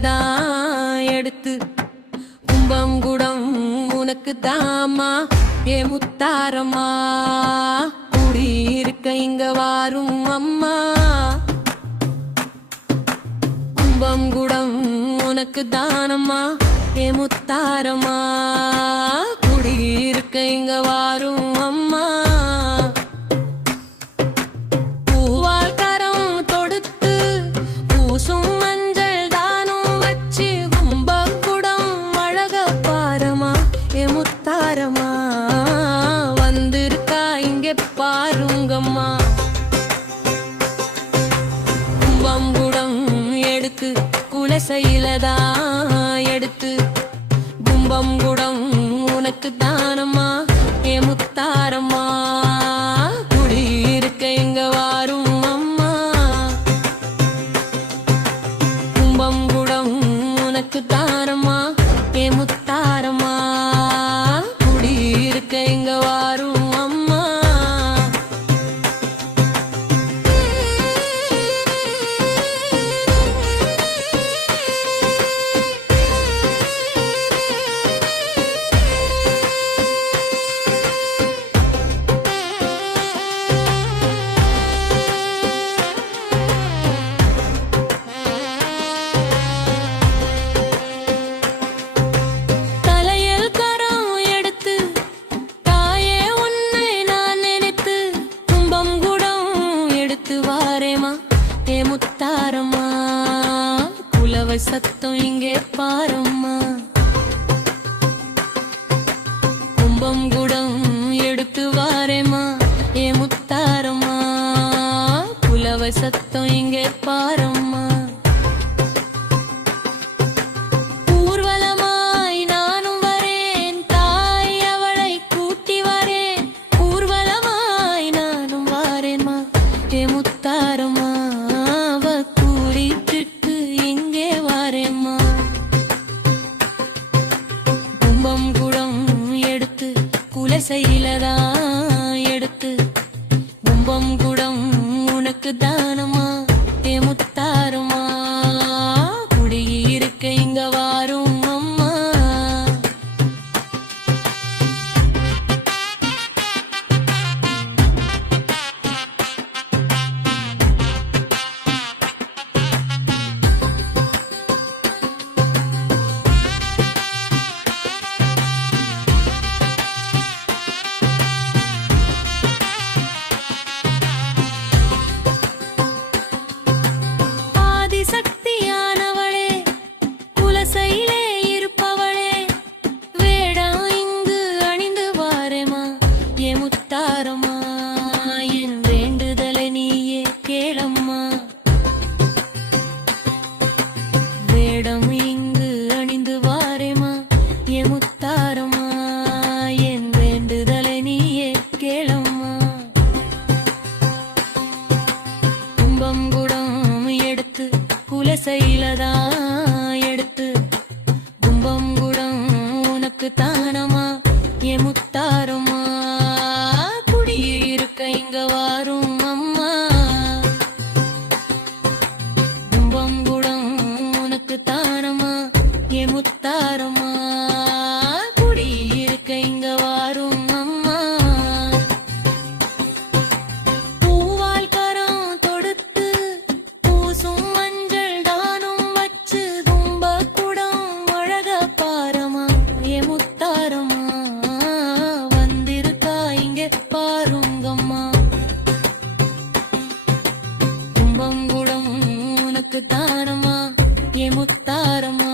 தான் எடுத்து கும்பங்குடம் உனக்கு தாமா ஏ முத்தாரம்மா குடியிருக்க இங்க வாரும் அம்மா கும்பங்குடம் உனக்கு தானம்மா ஏ முத்தாரம்மா குடியிருக்க இங்க வாரும் அம்மா பாருங்கம்மா கும்பங்குடம் எடுத்து குலசையிலதான் எடுத்து கும்பங்குடம் உனக்கு தானம்மா ஏ முத்தாரம்மா குடியிருக்க இங்க வாரும் அம்மா கும்பங்குடம் உனக்கு தானம்மா ஏ முத்தாரம்மா குடியிருக்க இங்க வாரும் அம்மா முத்தாரம்மா குலவை சத்தம் இங்கே பாரம்மா கும்பங்குடம் எடுத்து வாரேம்மா ஏ முத்தாரம்மா குலவை சத்தம் இங்கே பாரம்மா ஊர்வலமாய் நானும் வரேன் தாய் அவளை கூட்டி வரேன் ஊர்வலமாய் நானும் வாரேம்மா ஏ முத்தாரம்மா கும்பங்குடம் எடுத்து குலசையிலதான் எடுத்து கும்பங்குடம் உனக்கு தானம்மா ஏ முத்தாரம்மா குடியிருக்க இங்க வாரும் அம்மா முத்தாரம்மா என் வேண்டுதலை நீயே கேளம்மா வேடம் இங்கு அணிந்து வாரேம்மா ஏ முத்தாரம்மா என் வேண்டுதலை நீயே கேளம்மா கும்பங்குடம் எடுத்து குலசையிலதான் எடுத்து கும்பங்குடம் உனக்கு தானம்மா ஏ முத்தாரம்மா இங்க வாரும் அம்மா கும்பங்குடம் உனக்கு தானம்மா ஏ முத்தாரம்மா குடியிருக்க இங்க வாரும் அம்மா பூவால் கரம் தொடுத்து பூசும் மஞ்சள் தானும் வச்சு கும்பகுடம் அழக பாரம்மா ஏ முத்தாரம்மா வந்திருக்கா இங்க பாருங்கம்மா கும்பங்குடம் உனக்கு தானம்மா ஏ முத்தாரம்மா